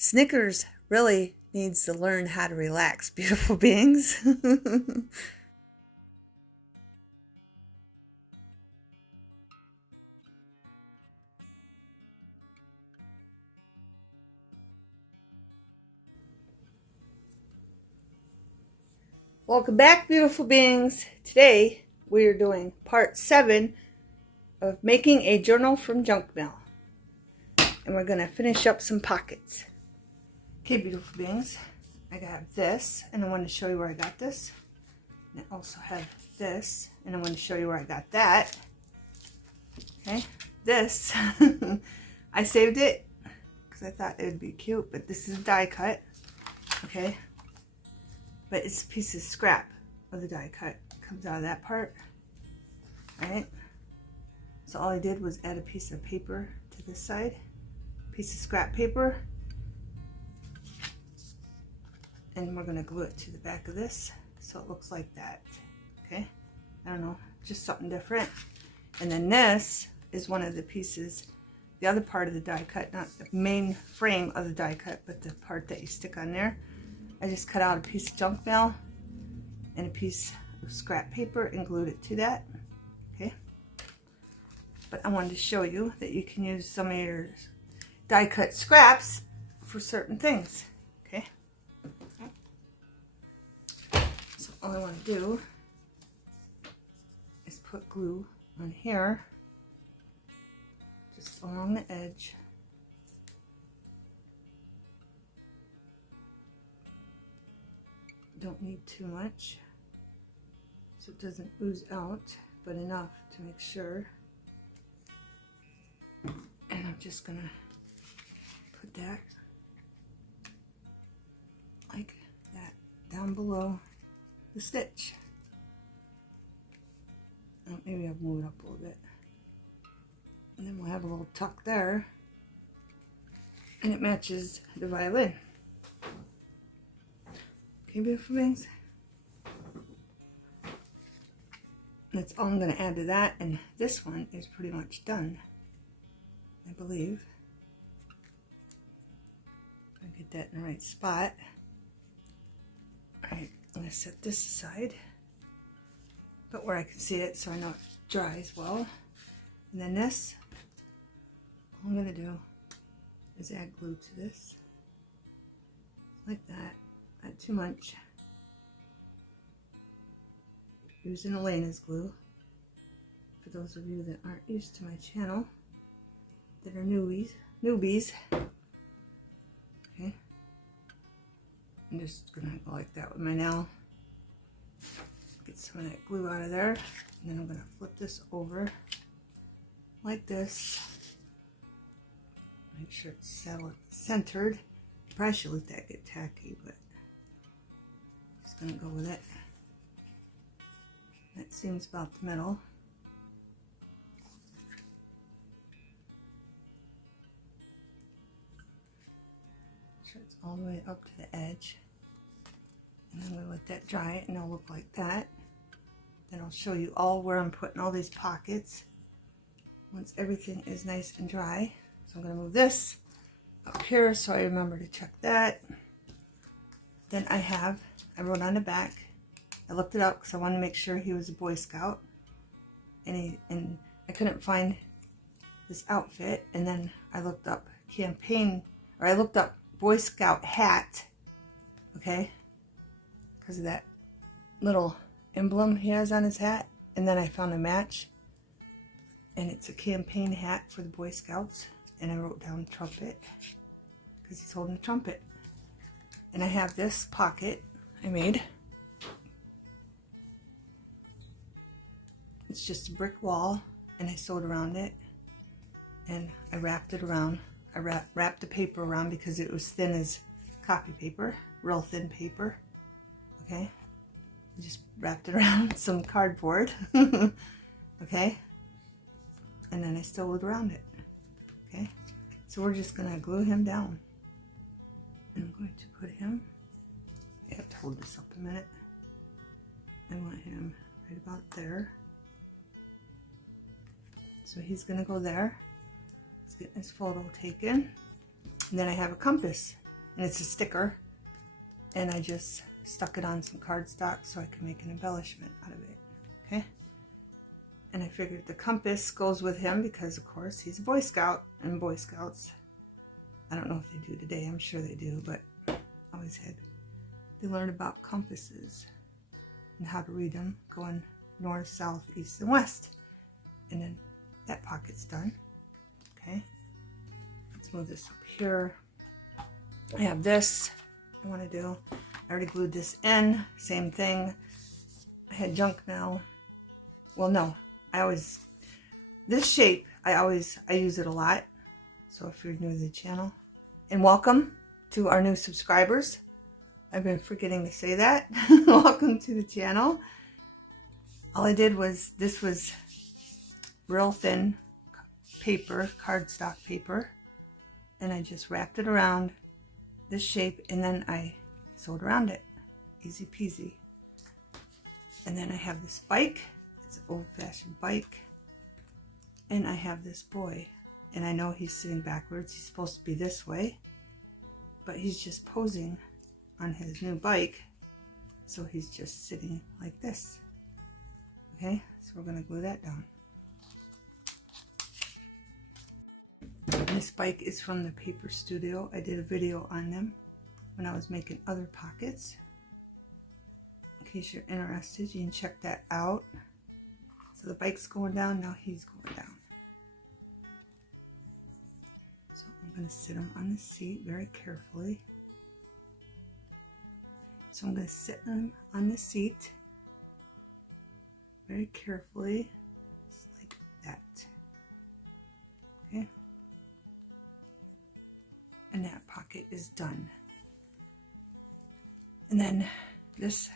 Snickers really needs to learn how to relax, beautiful beings. Welcome back, beautiful beings. Today we are doing part 7 of making a journal from junk mail. And we're going to finish up some pockets. Okay, beautiful beings. I got this, and I want to show you where I got this. And I also have this, and I want to show you where I got that. Okay, this, I saved it because I thought it would be cute, but this is die cut. Okay, but it's a piece of scrap of the die cut. It comes out of that part. Alright, so all I did was add a piece of paper to this side, piece of scrap paper, and we're going to glue it to the back of this so it looks like that. Okay, I don't know, just something different. And then this is one of the pieces, the other part of the die cut, not the main frame of the die cut, but the part that you stick on there. I just cut out a piece of junk mail and a piece of scrap paper and glued it to that. Okay, but I wanted to show you that you can use some of your die cut scraps for certain things. Okay, so all I want to do is put glue on here, just along the edge. Don't need too much so it doesn't ooze out, but enough to make sure. And I'm just gonna put that like that down below the stitch. Maybe I'll move it up a little bit, and then we'll have a little tuck there, and it matches the violin. Okay, beautiful things. That's all I'm going to add to that, and this one is pretty much done, I believe. I'll get that in the right spot. Alright, I'm going to set this aside, but where I can see it so I know it dries well. And then this, all I'm going to do is add glue to this, like that. Not too much. Using Elena's glue. For those of you that aren't used to my channel, that are newbies. Okay. I'm just gonna go like that with my nail. Get some of that glue out of there. And then I'm gonna flip this over like this. Make sure it's centered. Probably should let that get tacky, but just gonna go with it. That seems about the middle. Sure it's all the way up to the edge. And then we'll let that dry and it'll look like that. Then I'll show you all where I'm putting all these pockets once everything is nice and dry. So I'm gonna move this up here so I remember to check that. Then I wrote on the back, I looked it up because I wanted to make sure he was a Boy Scout, and I couldn't find this outfit, and then I looked up Boy Scout hat, okay, because of that little emblem he has on his hat, and then I found a match, and it's a campaign hat for the Boy Scouts, and I wrote down trumpet, because he's holding a trumpet. And I have this pocket I made. It's just a brick wall, and I sewed around it, and I wrapped it around. I wrapped the paper around because it was thin as copy paper, real thin paper. Okay, I just wrapped it around some cardboard. Okay, and then I sewed around it. Okay, so we're just gonna glue him down. I'm going to put him, I have to hold this up a minute. I want him right about there. So he's going to go there. He's getting his photo taken. And then I have a compass and it's a sticker, and I just stuck it on some cardstock so I can make an embellishment out of it. Okay, and I figured the compass goes with him because of course he's a Boy Scout, and Boy Scouts, I don't know if they do today, I'm sure they do, but always had, they learn about compasses and how to read them, going north, south, east, and west. And then that pocket's done. Okay, let's move this up here. I have this I want to do. I already glued this in, same thing. I had junk mail. Well, no, this shape, I use it a lot. So if you're new to the channel, and welcome to our new subscribers. I've been forgetting to say that. Welcome to the channel. All I did was, this was real thin paper, cardstock paper, and I just wrapped it around this shape, and then I sewed around it. Easy peasy. And then I have this bike. It's an old-fashioned bike. And I have this boy, and I know he's sitting backwards. He's supposed to be this way, but he's just posing on his new bike, so he's just sitting like this. Okay, so we're going to glue that down. This bike is from the Paper Studio. I did a video on them when I was making other pockets. In case you're interested, you can check that out. So the bike's going down, now he's going down. So I'm going to sit him on the seat very carefully. So I'm going to sit him on the seat very carefully, just like that. Okay. And that pocket is done. And then this,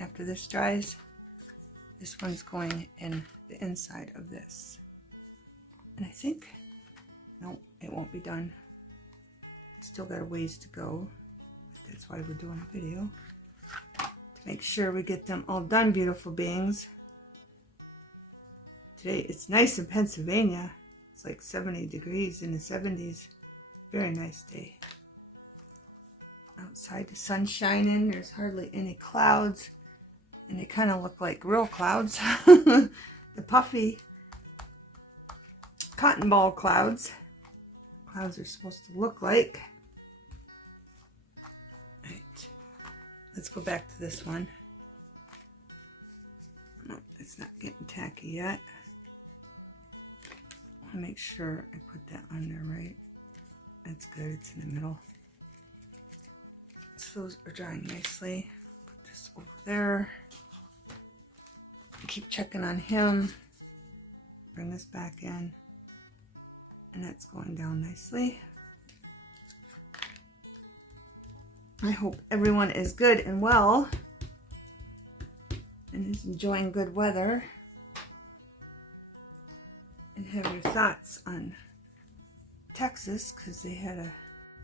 after this dries, this one's going in the inside of this. And I think, no, it won't be done. Still got a ways to go. That's why we're doing a video, to make sure we get them all done, beautiful beings. Today it's nice in Pennsylvania. It's like 70 degrees in the 70s. Very nice day. Outside the sun's shining. There's hardly any clouds, and they kind of look like real clouds. The puffy cotton ball clouds. Clouds are supposed to look like. Right. Let's go back to this one. No, it's not getting tacky yet. I want to make sure I put that on there right. That's good, it's in the middle. So those are drying nicely. Put this over there. Keep checking on him. Bring this back in. And that's going down nicely. I hope everyone is good and well and is enjoying good weather. And have your thoughts on Texas, because they had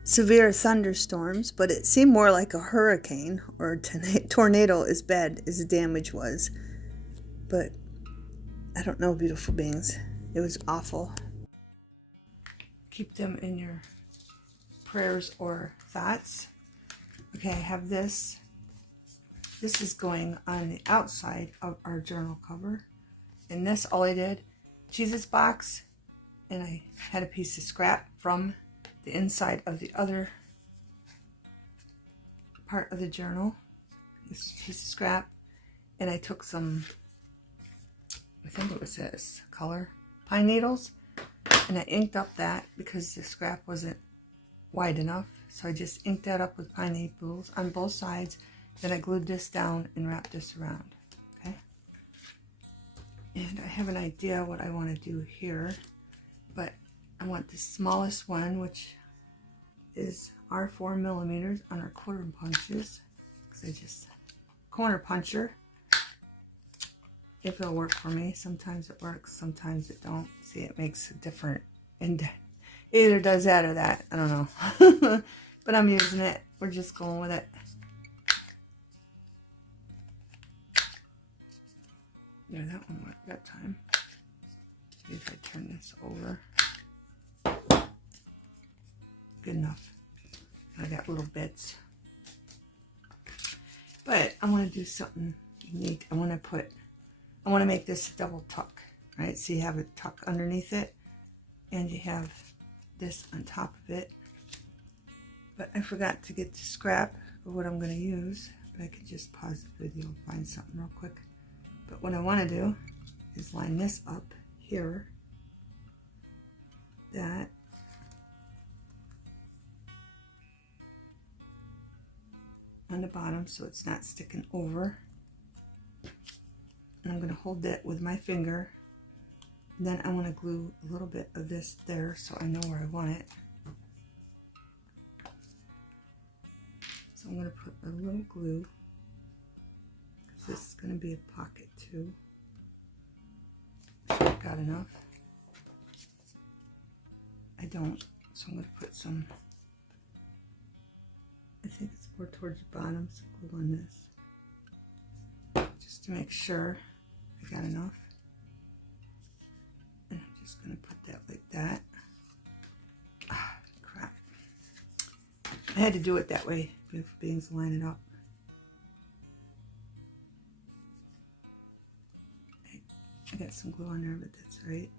severe thunderstorms, but it seemed more like a hurricane or a tornado, as bad as the damage was. But I don't know, beautiful beings. It was awful. Keep them in your prayers or thoughts. Okay, I have this. This is going on the outside of our journal cover. And this, all I did, Jesus box, and I had a piece of scrap from the inside of the other part of the journal. This piece of scrap, and I took some, I think it was this color, pine needles, and I inked up that because the scrap wasn't wide enough. So I just inked that up with pine needles on both sides. Then I glued this down and wrapped this around. Okay. And I have an idea what I want to do here, but I want the smallest one, which is our 4 millimeters on our quarter punches, because I just corner puncher. If it'll work for me. Sometimes it works, sometimes it don't. See, it makes a different indent. It either does that or that. I don't know. But I'm using it. We're just going with it. Yeah, that one worked that time. Maybe if I turn this over. Good enough. I got little bits. But I want to do something unique. I want to make this a double tuck, right? So you have a tuck underneath it, and you have this on top of it. But I forgot to get the scrap of what I'm going to use. But I could just pause the video and find something real quick. But what I want to do is line this up here, that, on the bottom so it's not sticking over. And I'm going to hold that with my finger. And then I want to glue a little bit of this there so I know where I want it. So I'm going to put a little glue, because this is going to be a pocket too. Sure I've got enough. I don't, so I'm going to put some, I think it's more towards the bottom, so glue on this, just to make sure I got enough. And I'm just going to put that like that. Ah, crap. I had to do it that way, beautiful beings, line it up. I got some glue on there, but that's all right.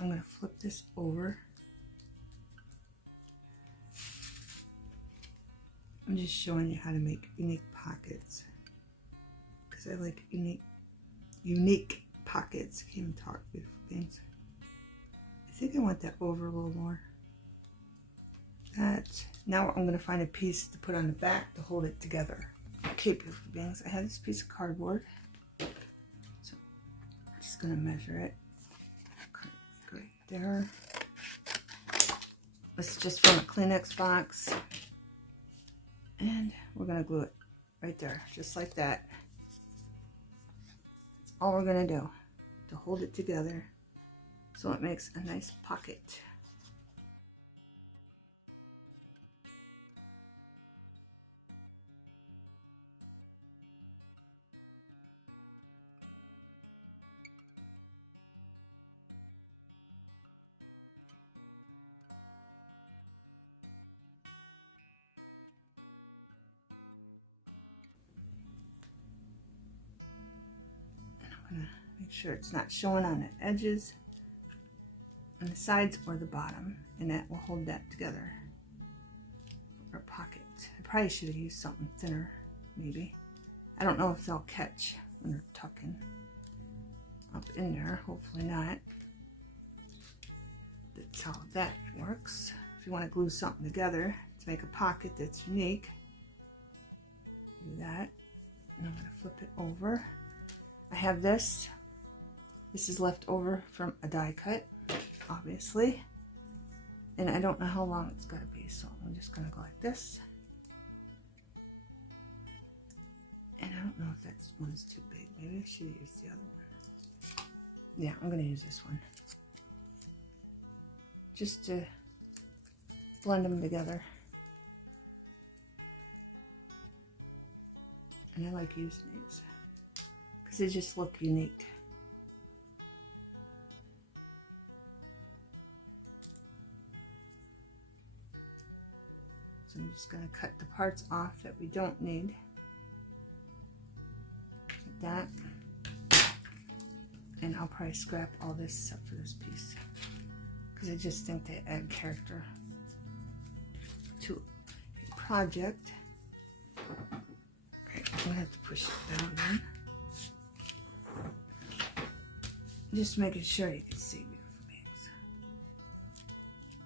I'm going to flip this over. I'm just showing you how to make unique pockets, because I like unique pockets. I can't even talk, beautiful things. I think I want that over a little more. That. Now I'm going to find a piece to put on the back to hold it together. Okay, beautiful beings, I have this piece of cardboard. So I'm just going to measure it. Okay, right there. This is just from a Kleenex box. And we're going to glue it right there, just like that. That's all we're going to do to hold it together so it makes a nice pocket. Make sure it's not showing on the edges, on the sides or the bottom, and that will hold that together. Or pocket. I probably should have used something thinner, maybe. I don't know if they'll catch when they're tucking up in there. Hopefully not. That's how that works. If you want to glue something together to make a pocket that's unique, do that. And I'm going to flip it over. I have this. This is left over from a die cut, obviously. And I don't know how long it's got to be, so I'm just going to go like this. And I don't know if that one's too big. Maybe I should use the other one. Yeah, I'm going to use this one. Just to blend them together. And I like using these, because they just look unique. So I'm just going to cut the parts off that we don't need. Like that. And I'll probably scrap all this except for this piece, because I just think they add character to a project. Right, I'm going to have to push it down then. Just making sure you can see, beautiful beings.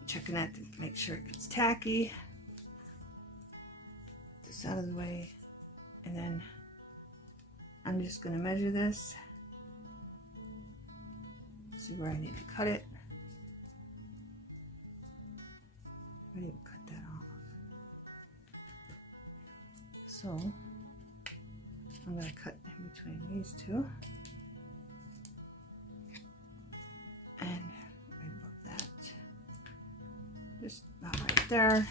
Checking that to make sure it gets tacky. This out of the way. And then I'm just going to measure this. See where I need to cut it. I didn't cut that off. So I'm going to cut in between these two. And right above that. Just about right there.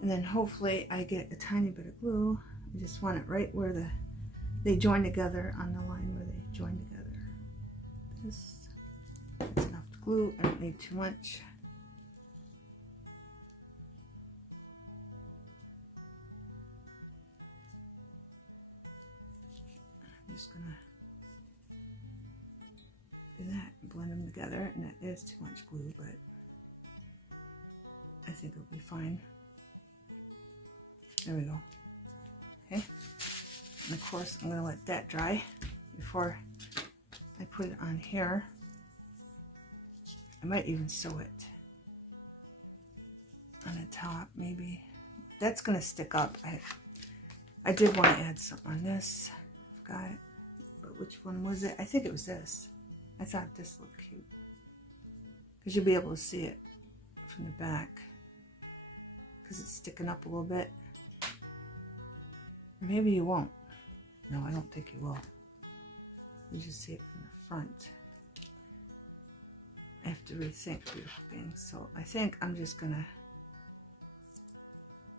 And then hopefully I get a tiny bit of glue. I just want it right where they join together, on the line where they join together. That's enough to glue. I don't need too much. I'm just gonna do that and blend them together, and that is too much glue, but I think it'll be fine. There we go. Okay, and of course I'm gonna let that dry before I put it on here. I might even sew it on the top, maybe. That's gonna stick up. I did want to add something on this. Forgot it. But which one was it? I think it was this. I thought this looked cute. Because you'll be able to see it from the back. Because it's sticking up a little bit. Or maybe you won't. No, I don't think you will. You just see it from the front. I have to rethink beautiful things. So I think I'm just going to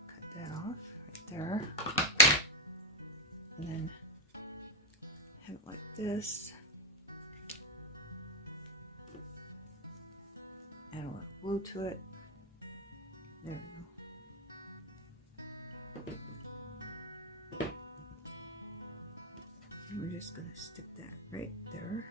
cut that off right there. And then have it like this. Add a little glue to it. There we go. And we're just going to stick that right there.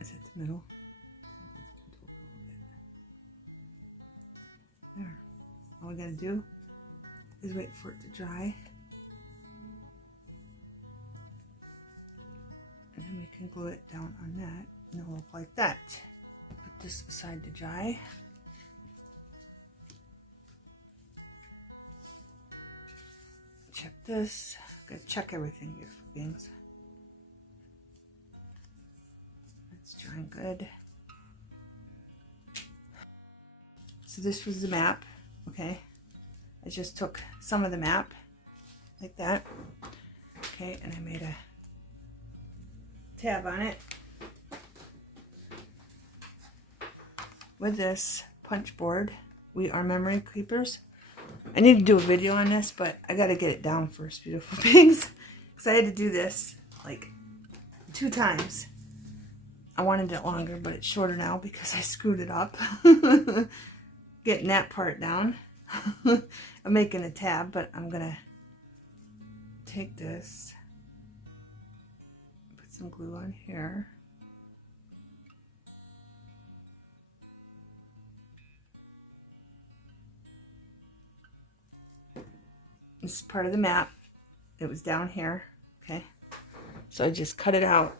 Is it the middle? There. All we gotta do is wait for it to dry. And then we can glue it down on that, and it'll look like that. Put this aside to dry. Check this. Gotta check everything, beautiful beings. It's drying good. So this was the map, okay? I just took some of the map, like that, okay, and I made a tab on it with this punch board. We are memory keepers. I need to do a video on this, but I gotta get it down first, beautiful things, because I had to do this like 2 times. I wanted it longer, but it's shorter now because I screwed it up. Getting that part down. I'm making a tab, but I'm gonna take this, put some glue on here. This is part of the map. It was down here, okay? So I just cut it out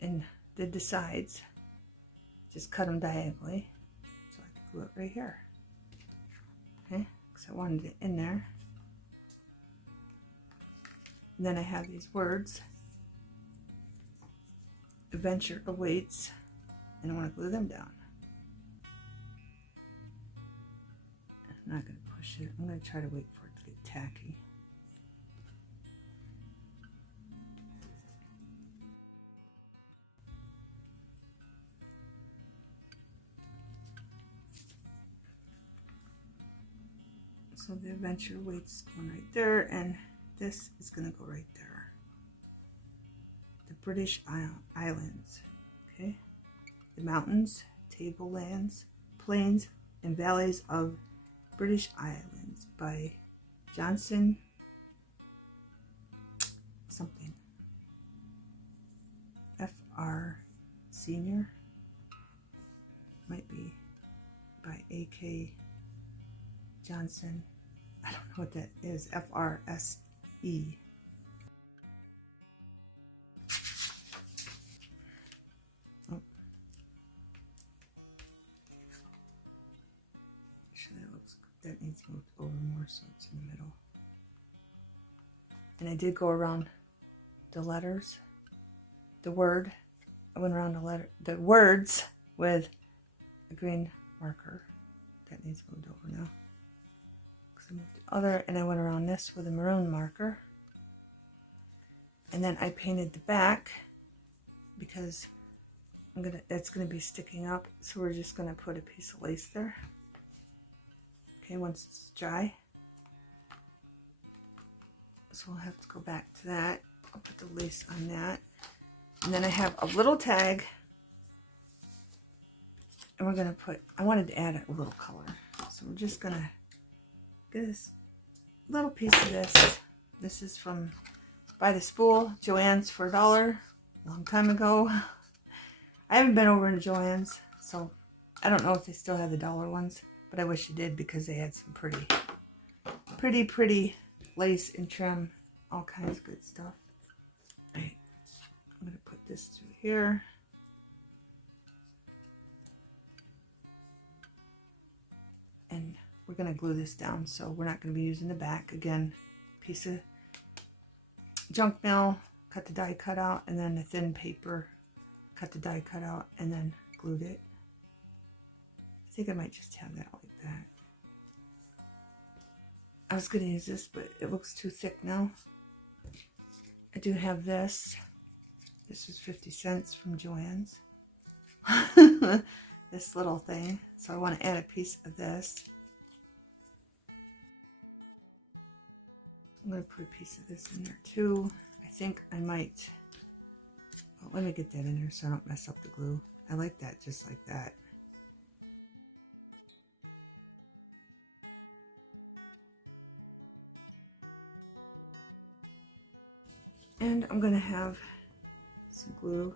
and did the sides. Just cut them diagonally. So I can glue it right here. Okay, because I wanted it in there. And then I have these words. Adventure awaits. And I want to glue them down. I'm not going to push it. I'm going to try to wait for it to get tacky. So the adventure awaits going right there, and this is going to go right there. The British Islands, okay? The mountains, tablelands, plains, and valleys of British Islands by Johnson something. F.R. Senior. Might be by A.K. Johnson. I don't know what that is. F.R.S.E. Oh. Sure, that needs moved over more so it's in the middle. And I did go around the letters, the word. I went around the words with a green marker. That needs moved over now. I moved the other, and I went around this with a maroon marker, and then I painted the back because it's gonna be sticking up, so we're just gonna put a piece of lace there. Okay, once it's dry. So we'll have to go back to that. I'll put the lace on that. And then I have a little tag. And we're going to put, I wanted to add a little color. So we're just going to get this little piece of this. This is from By the Spool, Joann's for $1, a long time ago. I haven't been over in Joann's, so I don't know if they still have the dollar ones, but I wish they did because they had some pretty lace and trim, all kinds of good stuff. All right, I'm going to put this through here. And we're going to glue this down, so we're not going to be using the back. Again, piece of junk mail, cut the die cut out, and then the thin paper, cut the die cut out, and then glued it. I think I might just have that like that. I was going to use this, but it looks too thick now. I do have this. This was 50 cents from Joann's. This little thing. So I want to add a piece of this. I'm going to put a piece of this in there too. I think I might, well, let me get that in there so I don't mess up the glue. I like that just like that. And I'm going to have some glue,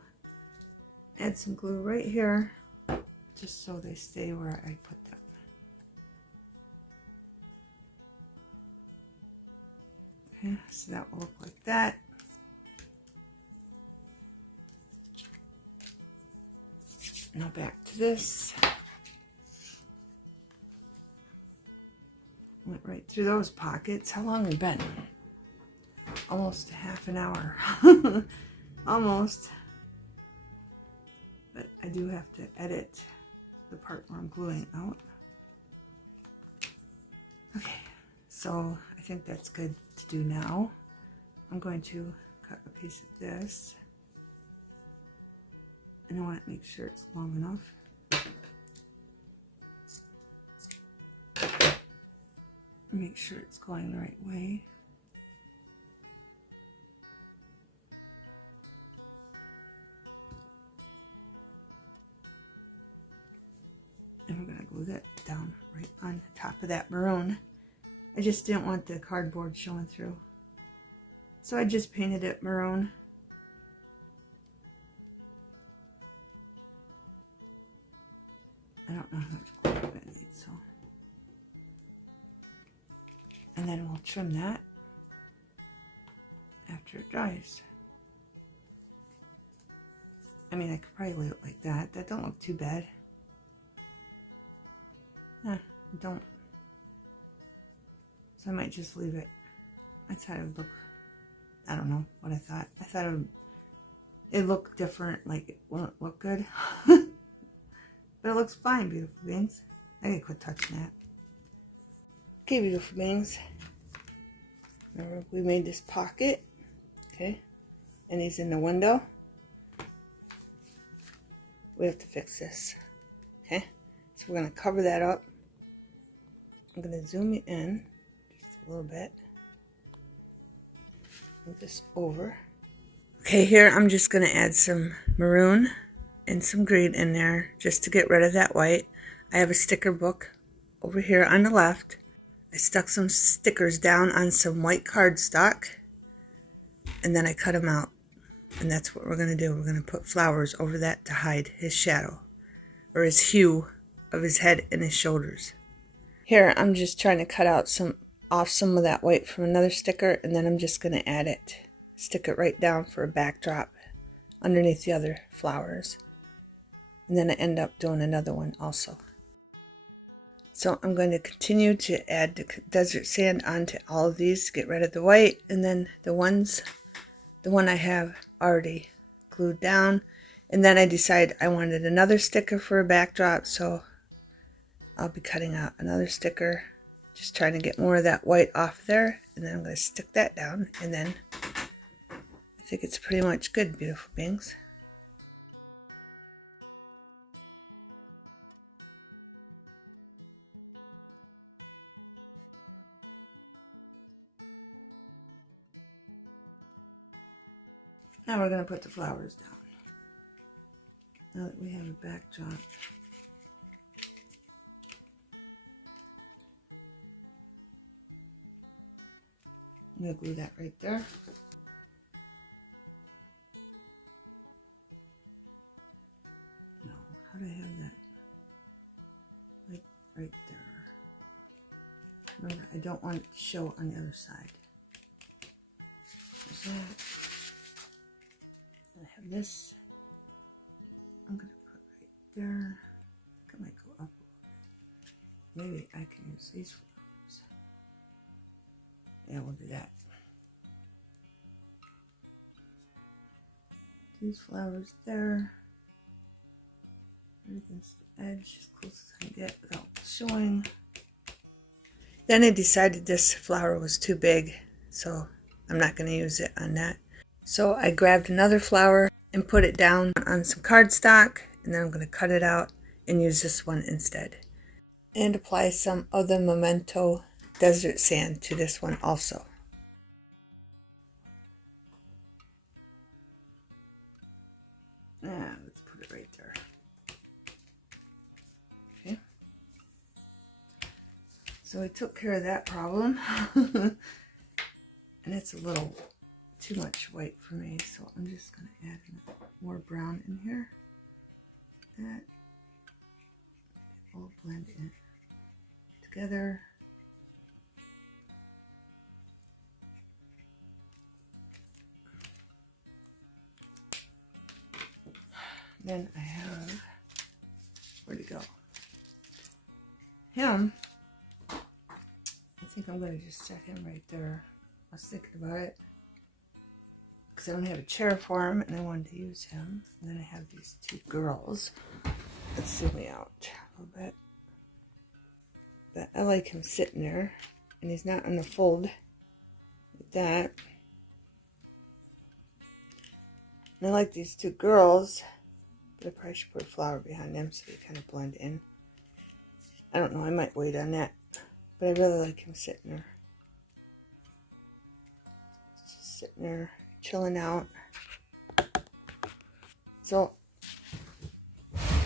add some glue right here, just so they stay where I put them. Okay, so that will look like that. Now back to this. Went right through those pockets. How long have we been? Almost half an hour. Almost. But I do have to edit the part where I'm gluing out. Okay, so I think that's good to do now. I'm going to cut a piece of this. And I want to make sure it's long enough. Make sure it's going the right way. And we're going to glue that down right on top of that maroon. I just didn't want the cardboard showing through. So I just painted it maroon. I don't know how much glue I'm going to need, so. And then we'll trim that after it dries. I mean, I could probably leave it like that. That don't look too bad. Don't. So I might just leave it. I thought it would look, I don't know what I thought. I thought it looked different, like it wouldn't look good. But it looks fine, beautiful beings. I gotta quit touching that. Okay, beautiful beings. Remember, we made this pocket. Okay. And he's in the window. We have to fix this. Okay. So we're gonna cover that up. I'm going to zoom you in just a little bit. Move this over. Okay, here I'm just going to add some maroon and some green in there just to get rid of that white. I have a sticker book over here on the left. I stuck some stickers down on some white cardstock and then I cut them out. And that's what we're going to do. We're going to put flowers over that to hide his shadow or his hue of his head and his shoulders. Here, I'm just trying to cut out off some of that white from another sticker, and then I'm just going to add it, stick it right down for a backdrop underneath the other flowers. And then I end up doing another one also. So I'm going to continue to add the desert sand onto all of these to get rid of the white, and then the one I have already glued down. And then I decided I wanted another sticker for a backdrop, so I'll be cutting out another sticker, just trying to get more of that white off there, and then I'm going to stick that down, and then I think it's pretty much good, beautiful beings. Now we're going to put the flowers down. Now that we have a backdrop. I'm going to glue that right there. No, how do I have that? Like right there. Remember, I don't want it to show on the other side. There's that. I have this. I'm going to put right there. I think I might go up a little bit. Maybe I can use these flowers. Yeah, we'll do that. These flowers there. Right against the edge, as close as I can get without showing. Then I decided this flower was too big, so I'm not going to use it on that. So I grabbed another flower and put it down on some cardstock, and then I'm going to cut it out and use this one instead. And apply some of the Memento desert sand to this one also. Let's put it right there. Okay. So I took care of that problem. And it's a little too much white for me, so I'm just going to add more brown in here. That all blend in together. Then I have, where'd he go? Him. I think I'm going to just set him right there. I was thinking about it because I don't have a chair for him and I wanted to use him. And then I have these two girls. Let's zoom me out a little bit. But I like him sitting there and he's not on the fold like that. And I like these two girls, but I probably should put a flower behind them so they kind of blend in. I don't know, I might wait on that, but I really like him sitting there. Just sitting there, chilling out. So,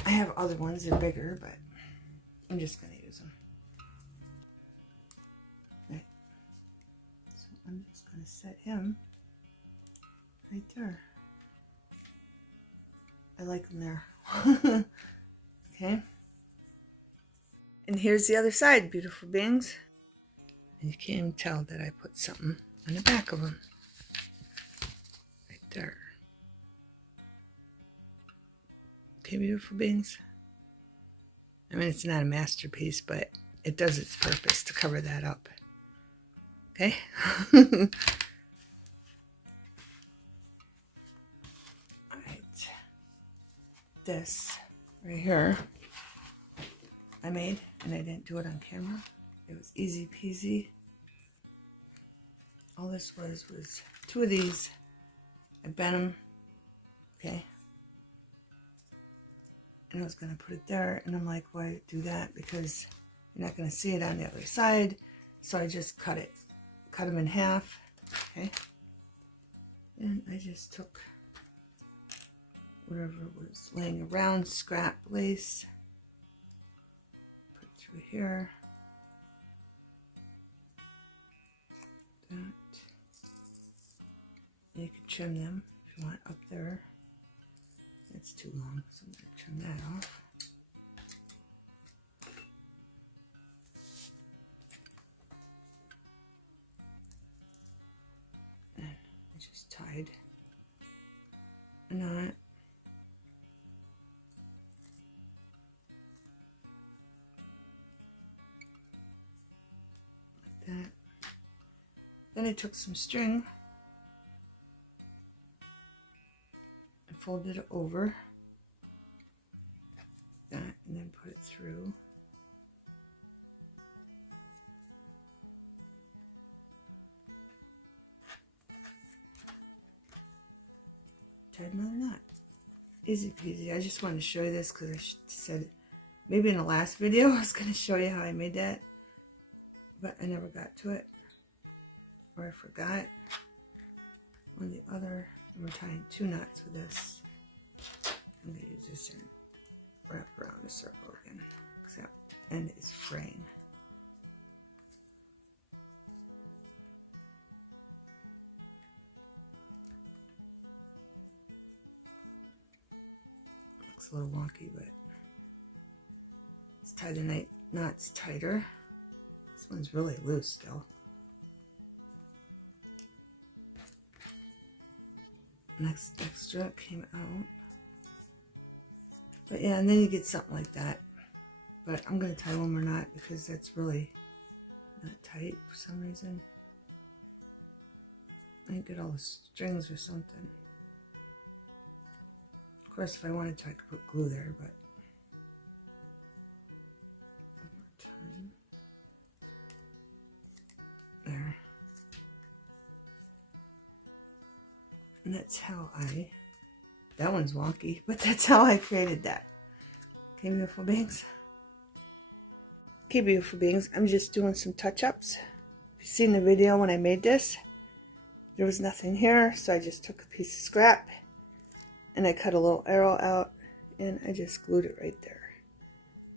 I have other ones that are bigger, but I'm just going to use them. Right. So, I'm just going to set him right there. I like him there. Okay. And here's the other side, beautiful beings. And you can't even tell that I put something on the back of them. Right there. Okay, beautiful beings. I mean, it's not a masterpiece, but it does its purpose to cover that up. Okay? Alright. This right here I made, and I didn't do it on camera. It was easy peasy. All this was two of these. I bent them, okay? And I was going to put it there, and I'm like, why do that? Because you're not going to see it on the other side. So I just cut them in half, okay? And I just took whatever was laying around, scrap lace, put it through here. That. And you can trim them if you want up there. That's too long, so I'm going to trim that off. And I just tied a knot. Like that. Then I took some string and folded it over like that, and then put it through. Tied another knot. Easy peasy. I just wanted to show you this because I said maybe in the last video I was going to show you how I made that, but I never got to it, or I forgot. On the other, And we're tying 2 knots with this. I'm going to use this and wrap around the circle again, except end is fraying. Looks a little wonky, but let's tie the knots tighter. This one's really loose still. Next extra came out. But yeah, and then you get something like that. But I'm going to tie one more knot because that's really not tight for some reason. I didn't get all the strings or something. Of course, if I wanted to, I could put glue there, but one more time. There. And that's how that one's wonky, but that's how I created that. Okay, beautiful beings. Okay, beautiful beings, I'm just doing some touch-ups. If you've seen the video when I made this, there was nothing here, so I just took a piece of scrap and I cut a little arrow out and I just glued it right there.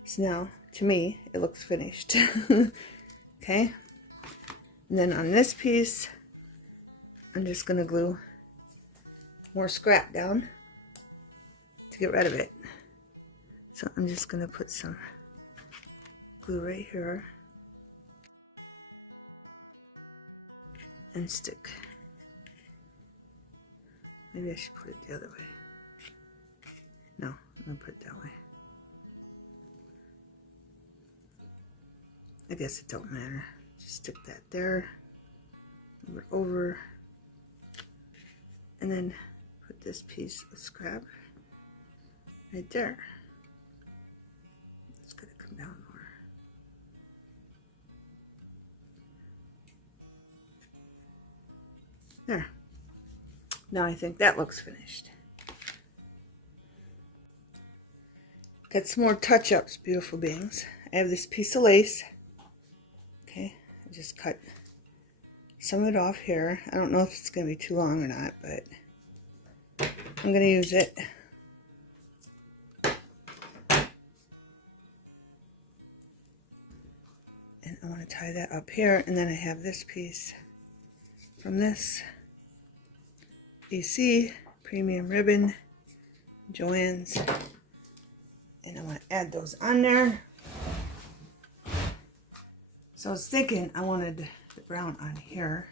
So now, to me, it looks finished. Okay? And then on this piece, I'm just going to glue more scrap down to get rid of it. So I'm just going to put some glue right here and stick. Maybe I should put it the other way. No, I'm going to put it that way. I guess it don't matter. Just stick that there, move it over, and then put this piece of scrap right there. It's going to come down more. There. Now I think that looks finished. Got some more touch-ups, beautiful beings. I have this piece of lace. Okay, I just cut some of it off here. I don't know if it's going to be too long or not, but I'm going to use it. And I want to tie that up here, and then I have this piece from this EC premium ribbon, Joann's, and I want to add those on there. So I was thinking I wanted the brown on here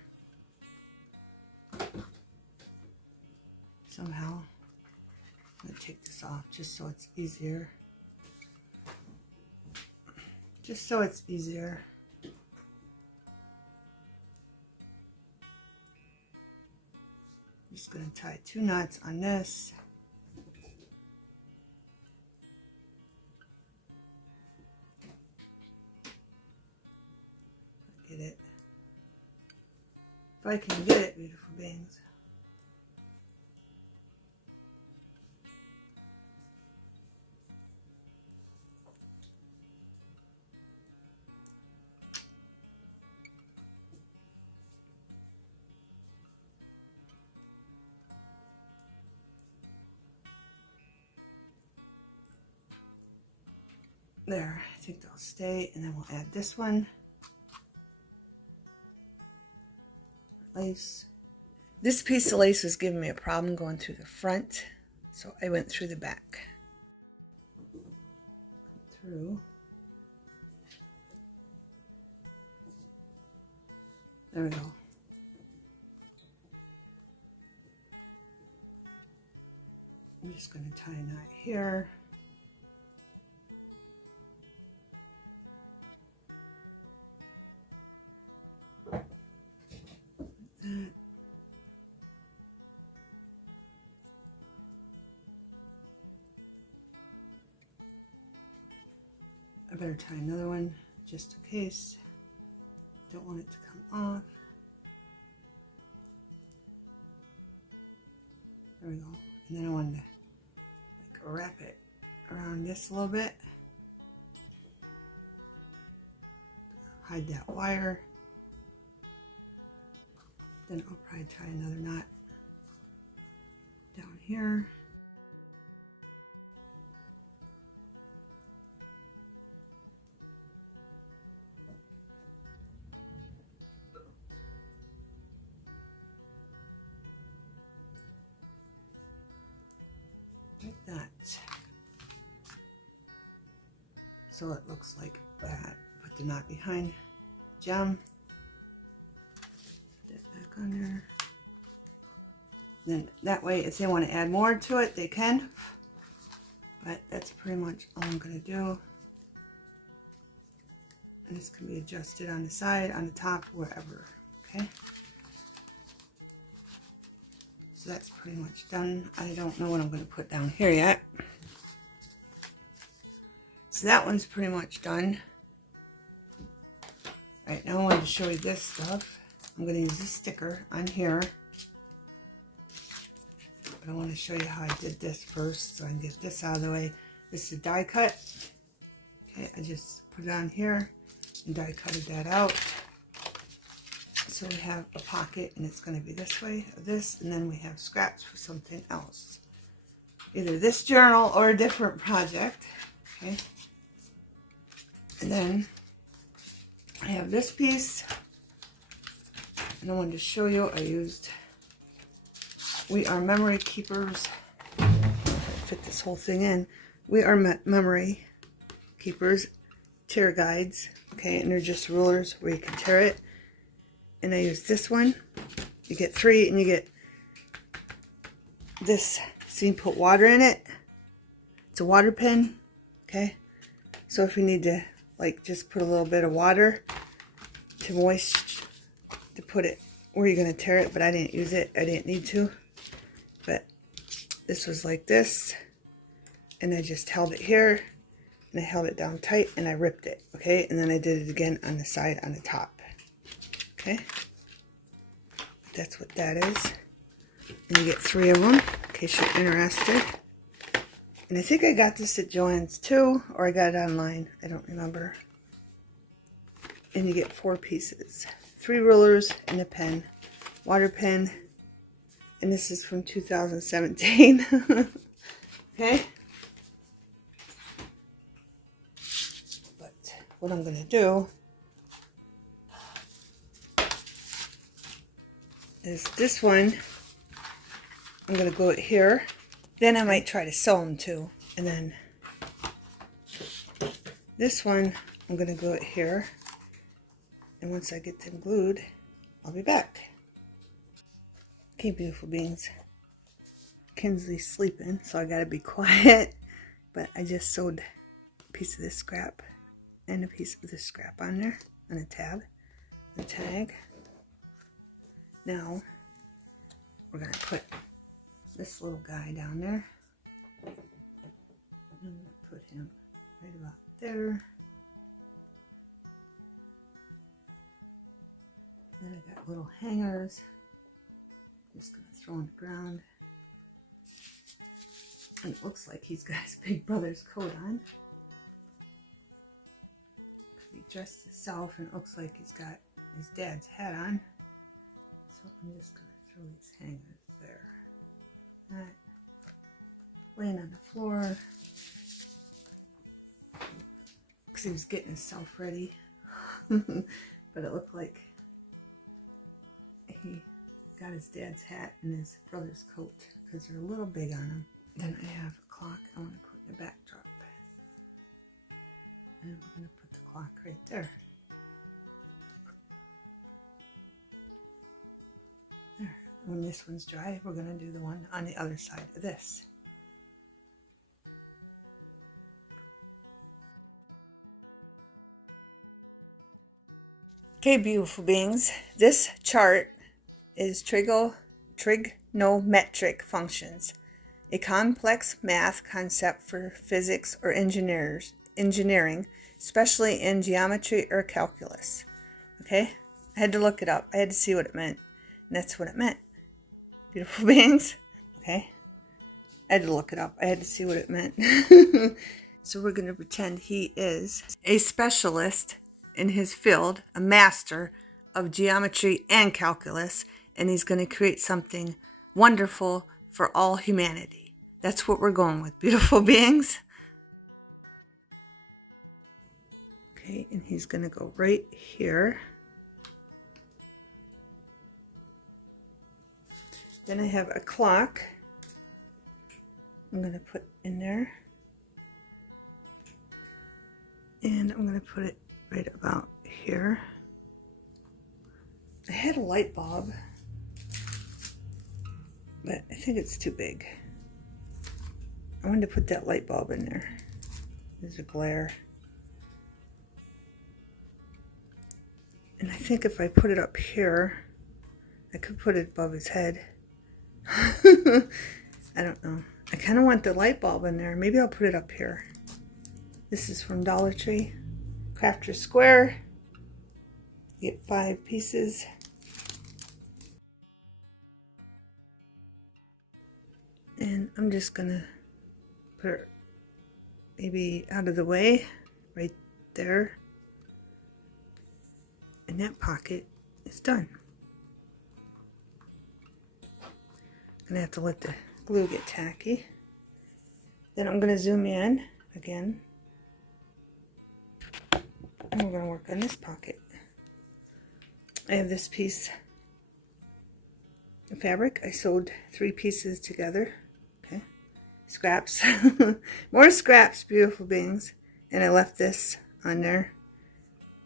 somehow. I'm going to take this off just so it's easier. Just so it's easier. I'm just going to tie 2 knots on this. Get it. If I can get it, beautiful beings. There, I think they'll stay, and then we'll add this one. Lace. This piece of lace was giving me a problem going through the front, so I went through the back. Through. There we go. I'm just going to tie a knot here. That. I better tie another one just in case. Don't want it to come off. There we go. And then I wanted to wrap it around this a little bit. Hide that wire. Then I'll probably tie another knot down here. Like that. So it looks like that. Put the knot behind gem. Put that back on there. Then that way, if they want to add more to it, they can. But that's pretty much all I'm going to do. And this can be adjusted on the side, on the top, wherever. Okay. So that's pretty much done. I don't know what I'm going to put down here yet. So that one's pretty much done. Right now I wanted to show you this stuff. I'm going to use this sticker on here. But I want to show you how I did this first so I can get this out of the way. This is a die cut. Okay, I just put it on here and die cutted that out. So we have a pocket and it's going to be this way, or this, and then we have scraps for something else. Either this journal or a different project. Okay. And then I have this piece. And I wanted to show you, I used We Are Memory Keepers. Fit this whole thing in. We Are Memory Keepers tear guides. Okay, and they're just rulers where you can tear it. And I use this one. You get 3 and you get this. So you can put water in it. It's a water pen. Okay. So if you need to like just put a little bit of water to put it where you're going to tear it, but I didn't use it. I didn't need to. But this was like this. And I just held it here. And I held it down tight and I ripped it. Okay. And then I did it again on the side on the top. Okay, that's what that is. And you get 3 of them in case you're interested. And I think I got this at Joann's too, or I got it online. I don't remember. And you get 4 pieces. 3 rulers and a pen. Water pen. And this is from 2017. Okay. But what I'm going to do is this one, I'm going to glue it here. Then I might try to sew them too. And then this one, I'm going to glue it here. And once I get them glued, I'll be back. Okay, beautiful beings. Kinsley's sleeping, so I got to be quiet. But I just sewed a piece of this scrap and a piece of this scrap on there, on a tab, the tag. Now, we're going to put this little guy down there. I'm going to put him right about there. Then I got little hangers. Just going to throw on the ground. And it looks like he's got his big brother's coat on. He dressed himself and it looks like he's got his dad's hat on. So I'm just going to throw these hangers there. That. Laying on the floor. Because he was getting himself ready. But it looked like he got his dad's hat and his brother's coat. Because they're a little big on him. Then I have a clock I want to put in the backdrop. And we're going to put the clock right there. There. When this one's dry, we're going to do the one on the other side of this. Okay, beautiful beings. This chart is trigonometric functions, a complex math concept for physics or engineering, especially in geometry or calculus. Okay? I had to look it up. I had to see what it meant. And that's what it meant. Beautiful beings. Okay? I had to look it up. I had to see what it meant. So we're going to pretend he is a specialist in his field, a master of geometry and calculus, and he's going to create something wonderful for all humanity. That's what we're going with, beautiful beings. Okay, and he's going to go right here. Then I have a clock I'm going to put in there. And I'm going to put it right about here. I had a light bulb, but I think it's too big. I wanted to put that light bulb in there. There's a glare. And I think if I put it up here, I could put it above his head. I don't know. I kind of want the light bulb in there. Maybe I'll put it up here. This is from Dollar Tree. Craft your square. You get 5 pieces. And I'm just gonna put it maybe out of the way, right there. And that pocket is done. I'm gonna have to let the glue get tacky. Then I'm gonna zoom in again. And we're gonna work on this pocket. I have this piece of fabric. I sewed 3 pieces together. Okay, scraps. More scraps, beautiful beings. And I left this on there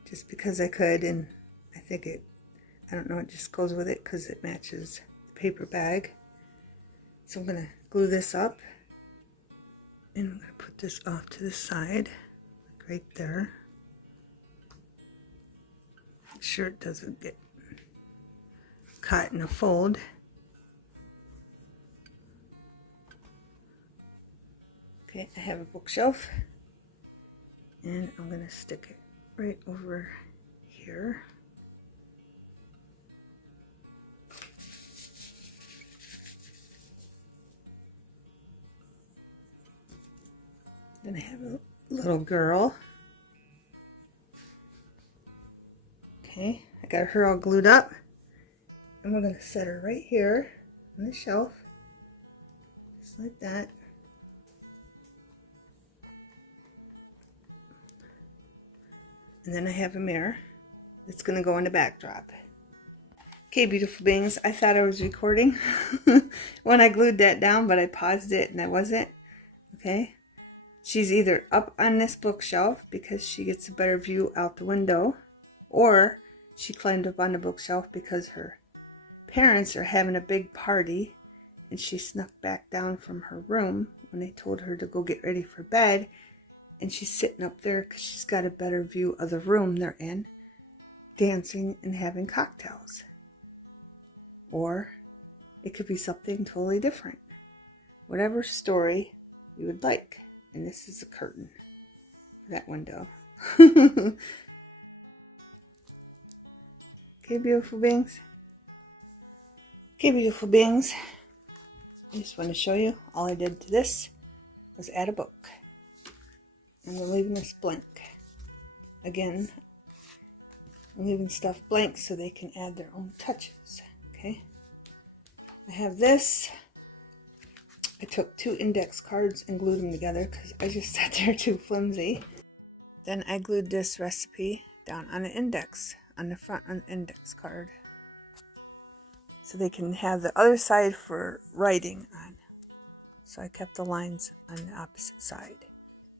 just because I could, and I think I don't know, it just goes with it because it matches the paper bag. So I'm going to glue this up, and I'm going to put this off to the side, like right there. Make sure it doesn't get caught in a fold. Okay, I have a bookshelf, and I'm going to stick it right over here. Then I have a little girl. Okay, I got her all glued up, and we're going to set her right here on the shelf, just like that. And then I have a mirror that's going to go in the backdrop. Okay, beautiful beings, I thought I was recording when I glued that down, but I paused it and I wasn't. Okay, she's either up on this bookshelf because she gets a better view out the window, or she climbed up on the bookshelf because her parents are having a big party and she snuck back down from her room when they told her to go get ready for bed. And she's sitting up there because she's got a better view of the room they're in, dancing and having cocktails. Or it could be something totally different. Whatever story you would like. And this is a curtain for that window. Okay, beautiful beings. Okay, beautiful beings. I just want to show you all I did to this was add a book. And we're leaving this blank. Again, I'm leaving stuff blank so they can add their own touches. Okay. I have this. I took 2 index cards and glued them together because I just thought they're too flimsy. Then I glued this recipe down on the index, on the front on the index card, so they can have the other side for writing on. So I kept the lines on the opposite side.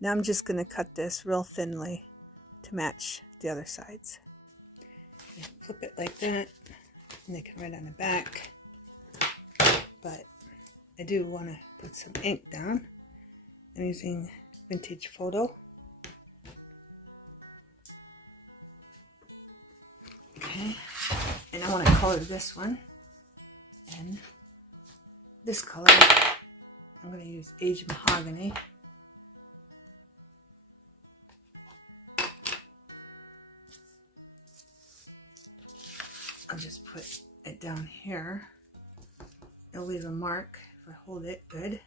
Now I'm just going to cut this real thinly to match the other sides. And flip it like that, and they can write on the back. But I do want to put some ink down. I'm using Vintage Photo. Okay, and I want to color this one in this color. I'm going to use Aged Mahogany. I'll just put it down here. It'll leave a mark if I hold it good.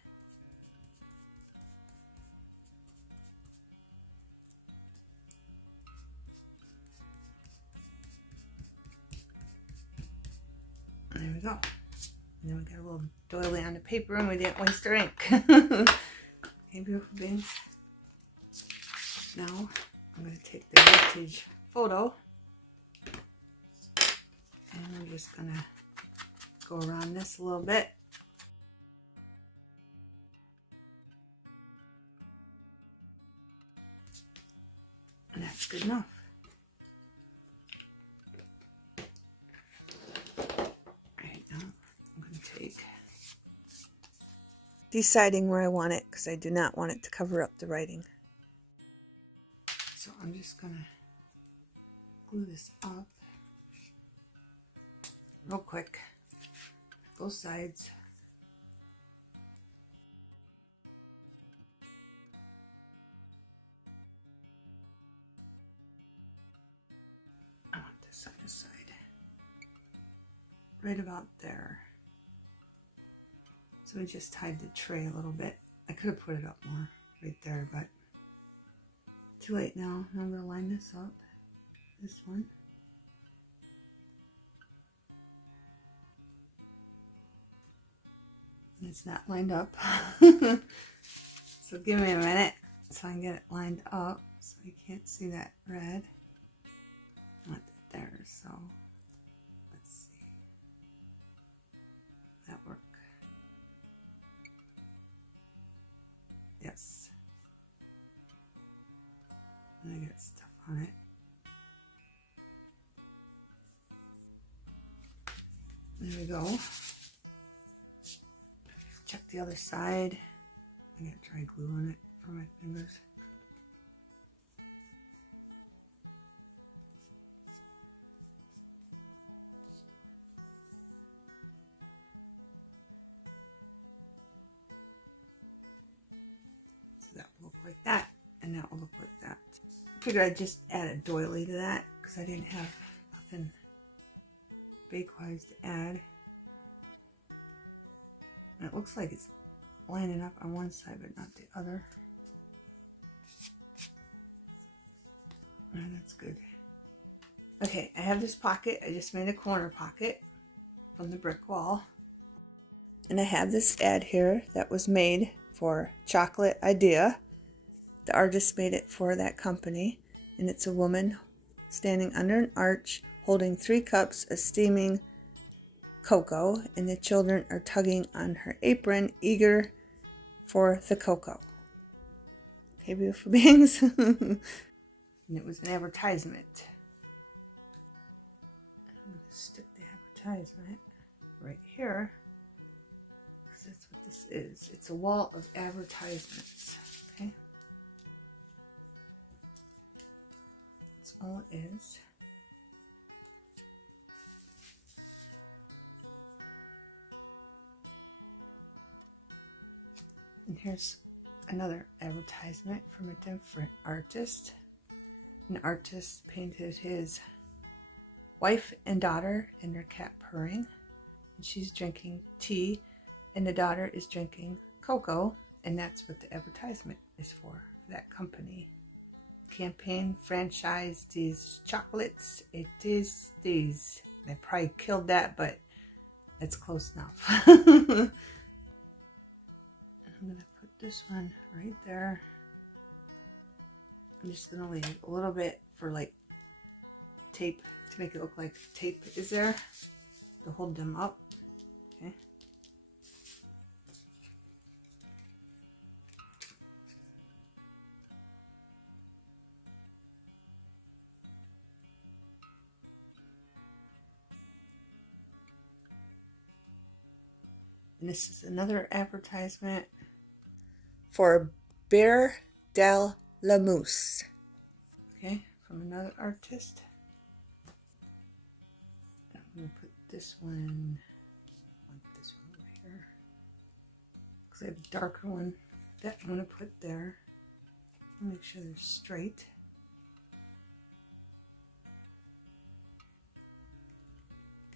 There we go. And then we got a little doily on the paper and we didn't waste our ink. Okay, beautiful beings. Now I'm going to take the vintage photo and we're just going to go around this a little bit. And that's good enough. Right now I'm going to take deciding where I want it because I do not want it to cover up the writing. So I'm just going to glue this up real quick, both sides. I want this on the side, right about there. So I just tied the tray a little bit. I could have put it up more right there, but too late now. I'm going to line this up, this one. It's not lined up. So give me a minute so I can get it lined up so you can't see that red. I want that there, so let's see. That work? Yes. And I got stuff on it. There we go. Check the other side. I got dry glue on it for my fingers. So that will look like that, and that will look like that. I figured I'd just add a doily to that because I didn't have nothing bake-wise to add. And it looks like it's lining up on one side but not the other. Oh, that's good. Okay, I have this pocket. I just made a corner pocket from the brick wall. And I have this ad here that was made for Chocolate Idea. The artist made it for that company. And it's a woman standing under an arch holding 3 cups of steaming cocoa, and the children are tugging on her apron, eager for the cocoa. Okay, beautiful beings. And it was an advertisement. I'm going to stick the advertisement right here because that's what this is. It's a wall of advertisements. Okay, that's all it is. And here's another advertisement from a different artist. An artist painted his wife and daughter and their cat purring. And she's drinking tea and the daughter is drinking cocoa. And that's what the advertisement is for that company. Campaign franchise these chocolates. It is these. I probably killed that, but it's close enough. I'm going to put this one right there. I'm just going to leave a little bit for like tape to make it look like tape is there to hold them up. Okay. And this is another advertisement for Bear de la Mousse. Okay, from another artist. I'm going to put this one, like this one over here. Because I have a darker one that I'm going to put there. Make sure they're straight.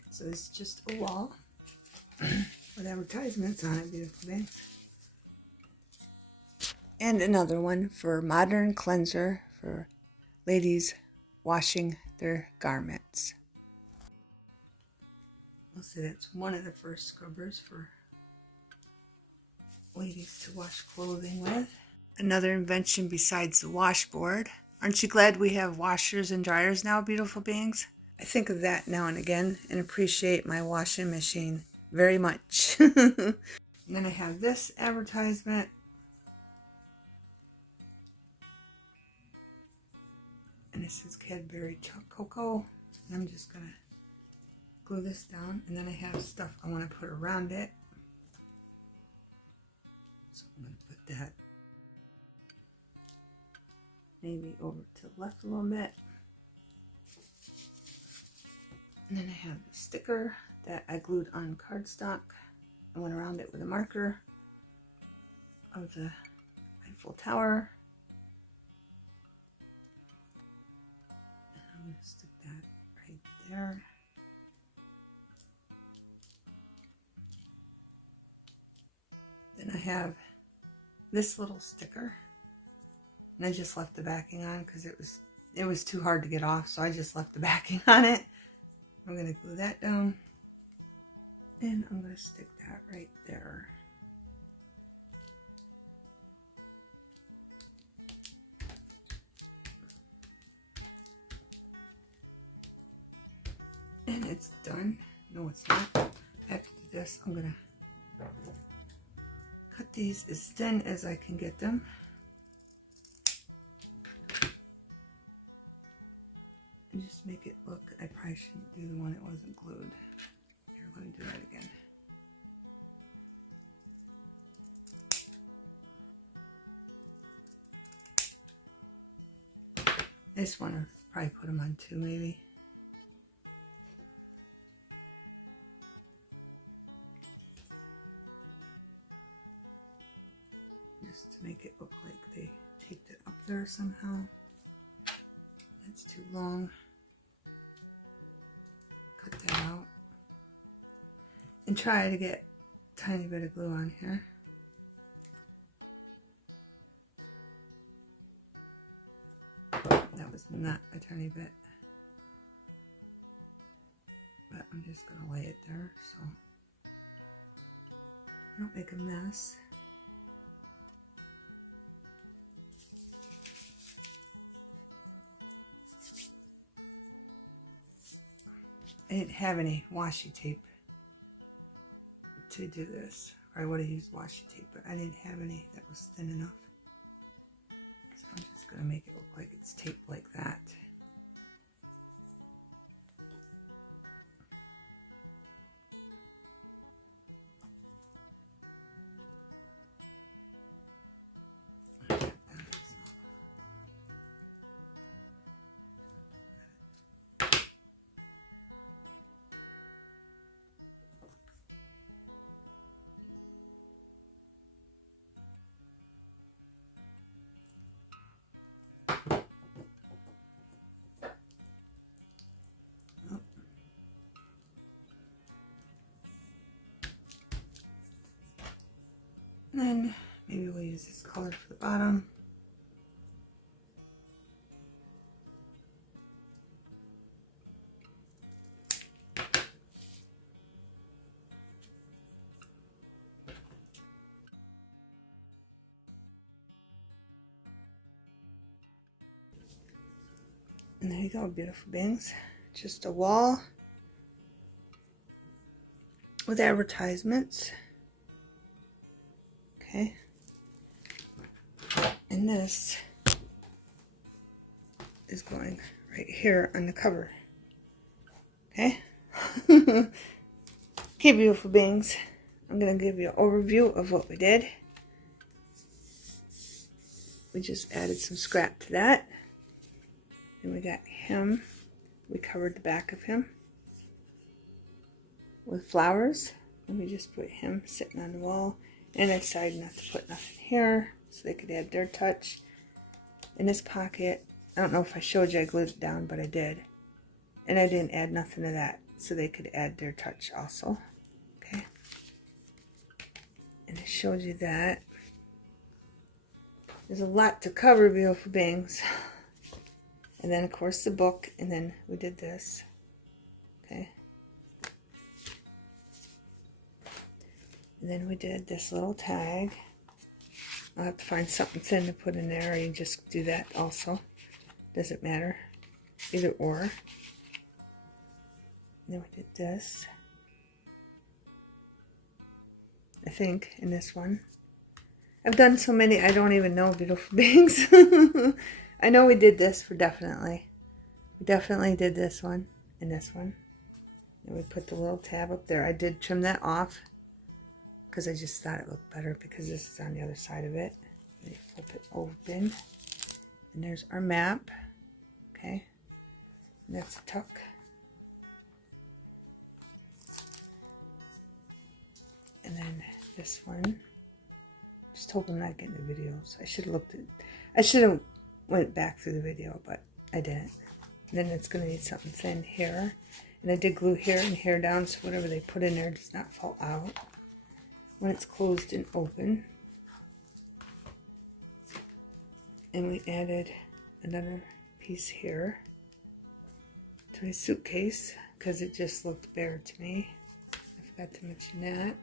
So it's just a wall with advertisements on it, beautiful things. And another one for modern cleanser for ladies washing their garments. I'll say that's one of the first scrubbers for ladies to wash clothing with. Another invention besides the washboard. Aren't you glad we have washers and dryers now, beautiful beings? I think of that now and again and appreciate my washing machine very much. And then I have this advertisement. And this is Cadbury Cocoa. And I'm just going to glue this down. And then I have stuff I want to put around it. So I'm going to put that maybe over to the left a little bit. And then I have the sticker that I glued on cardstock. I went around it with a marker of the Eiffel Tower. And I'm going to stick that right there. Then I have this little sticker. And I just left the backing on because it was too hard to get off, so I just left the backing on it. I'm going to glue that down. And I'm going to stick that right there. And it's done. No, it's not. After this, I'm going to cut these as thin as I can get them. And just make it look, I probably shouldn't do the one that wasn't glued. Here, let me do that again. This one, I'll probably put them on two, maybe. Just to make it look like they taped it up there somehow. That's too long. Cut that out. And try to get a tiny bit of glue on here. That was not a tiny bit. But I'm just going to lay it there so I don't make a mess. I didn't have any washi tape to do this. Or I would have used washi tape, but I didn't have any that was thin enough. So I'm just going to make it look like it's taped like that. And then maybe we'll use this color for the bottom. And there you go, beautiful beings. Just a wall with advertisements. Okay. And this is going right here on the cover. Okay. Okay, beautiful beings. I'm going to give you an overview of what we did. We just added some scrap to that. Then we got him. We covered the back of him with flowers. And we just put him sitting on the wall. And I decided not to put nothing here so they could add their touch. In this pocket, I don't know if I showed you I glued it down, but I did. And I didn't add nothing to that so they could add their touch also. Okay. And I showed you that. There's a lot to cover, beautiful beings. And then, of course, the book. And then we did this. Okay. then we did this little tag. I'll have to find something thin to put in there, or you just do that also. Doesn't matter. Either or. And then we did this. I think, in this one. I've done so many, I don't even know, beautiful beings. I know we did this for definitely. We definitely did this one and this one. And we put the little tab up there. I did trim that off because I just thought it looked better because this is on the other side of it. Let me flip it open. And there's our map. Okay. And that's a tuck. And then this one. Just hope I'm not getting the videos. I should have went back through the video, but I didn't. And then it's going to need something thin here. And I did glue here and here down so whatever they put in there does not fall out when it's closed and open. And we added another piece here to my suitcase because it just looked bare to me. I forgot to mention that.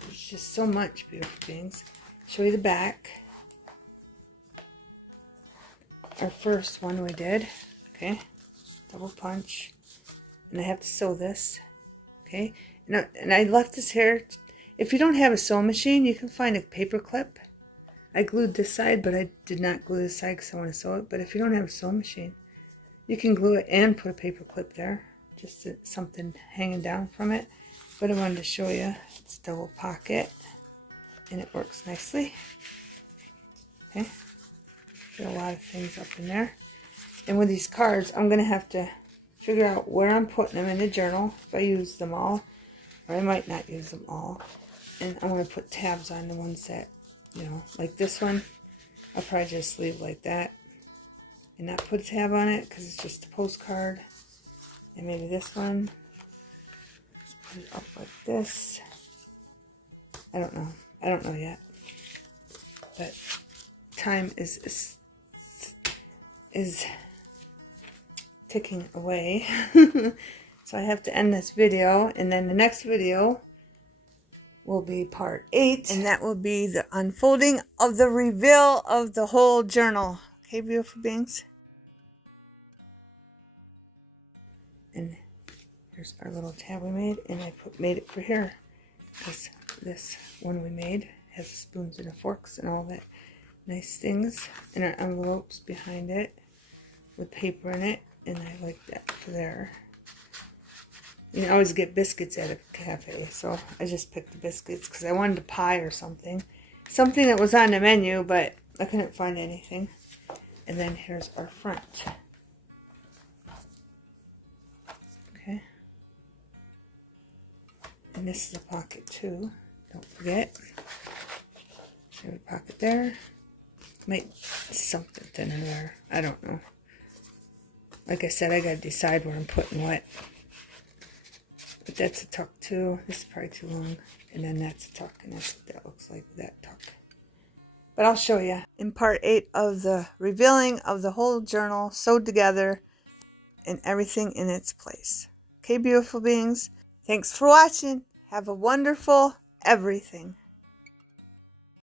There's just so much, beautiful beings. Show you the back. Our first one we did, okay, double punch, and I have to sew this, okay, and I left this here. If you don't have a sewing machine, you can find a paper clip. I glued this side, but I did not glue this side because I want to sew it. But if you don't have a sewing machine, you can glue it and put a paper clip there, just something hanging down from it. But I wanted to show you, it's double pocket, and it works nicely. Okay, got a lot of things up in there. And with these cards, I'm going to have to figure out where I'm putting them in the journal, if I use them all, or I might not use them all. And I'm going to put tabs on the ones that, you know, like this one, I'll probably just leave like that, and not put a tab on it, because it's just a postcard. And maybe this one, put it up like this. I don't know yet, but time is ticking away. So I have to end this video, and then the next video will be part 8, and that will be the unfolding of the reveal of the whole journal. Okay, beautiful beings. And here's our little tab we made, and I made it for here because this one we made has the spoons and the forks and all that nice things, and our envelopes behind it with paper in it, and I like that for there. You can always get biscuits at a cafe, so I just picked the biscuits because I wanted a pie or something that was on the menu, but I couldn't find anything. And then here's our front. Okay. And this is a pocket too, don't forget. There's a pocket there. Might something thin in there. I don't know. Like I said, I gotta decide where I'm putting what. But that's a tuck too. This is probably too long. And then that's a tuck, and that's what that looks like with that tuck. But I'll show you in part 8 of the revealing of the whole journal, sewed together and everything in its place. Okay, beautiful beings. Thanks for watching. Have a wonderful everything.